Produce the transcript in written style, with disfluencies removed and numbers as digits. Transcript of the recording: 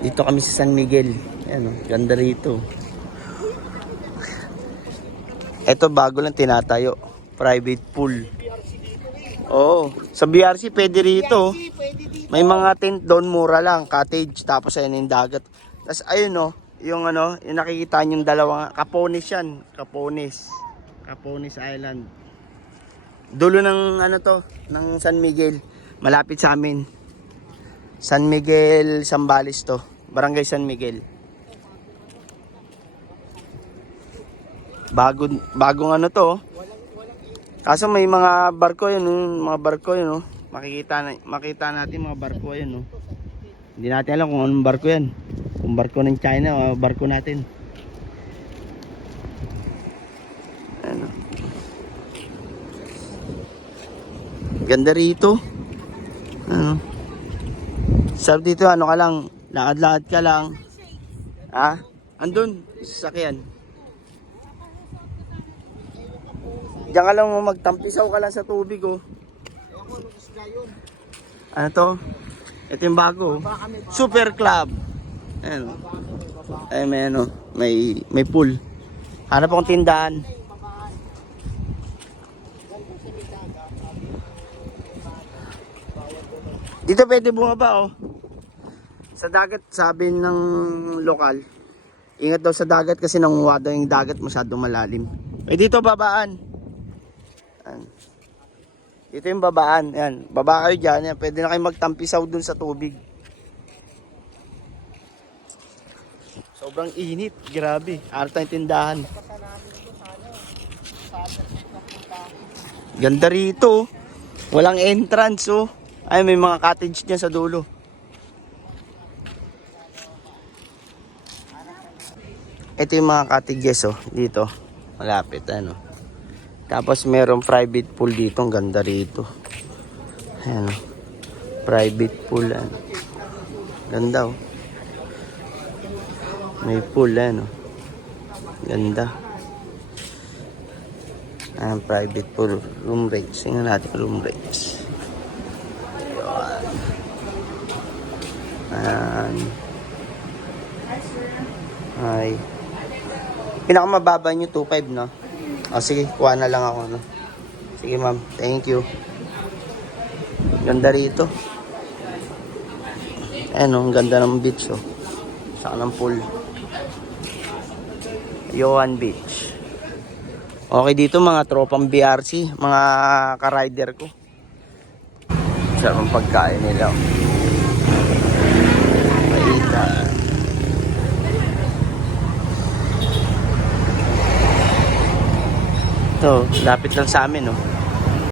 Dito kami sa San Miguel. Ayan, ganda rito. Ito bago lang tinatayo. Private pool. Oo. Sa BRC pwede rito. May mga tent doon, mura lang. Cottage. Tapos ayun yung dagat. Tapos ayun o. Yung yung nakikita nyo yung dalawang. Capones yan. Capones Island. Dulo ng ng San Miguel. Malapit sa amin. San Miguel, Zambales to. Barangay San Miguel. Bagong to. Kaso may mga barko yun, makita natin mga barko yun, Hindi natin alam kung anong barko yan. Kung barko ng China o barko natin. Ano. Ganda rito. Ano. Sarap dito, ka lang, lakad-lakad ka lang. Andun, sasakyan. Diyan ka lang magtampisaw ka lang sa tubig, Ano to? Ito yung bago, Super Club. Ayan. Ay, may pool. Hanap akong tindahan. Dito pwede bumaba, Sa dagat, sabi ng lokal, ingat daw sa dagat kasi nangunguha daw yung dagat masyadong malalim. Dito babaan. Dito yung babaan. Yan. Baba kayo dyan. Yan. Pwede na kayo magtampisaw dun sa tubig. Sobrang init. Grabe. Arta yung tindahan. Ganda rito. Walang entrance, Ay, may mga cottage dyan sa dulo. Ito yung mga cottages, dito. Malapit, Tapos merong private pool dito. Ang ganda rito. Ayan, private pool, Ganda, May pool, Ganda. Ayan, private pool. Room rates. Tingnan natin room rates. Ayan. Ay. Pinakamababa nyo 2.5, no? Sige, kuha na lang ako, Sige, ma'am. Thank you. Ganda rito. Ayan, ang ganda ng beach, Saka ng pool. Johan Beach. Okay dito, mga tropang BRC. Mga ka-rider ko. Sarap ang pagkain nila. Maita. Ito, lapit lang sa amin,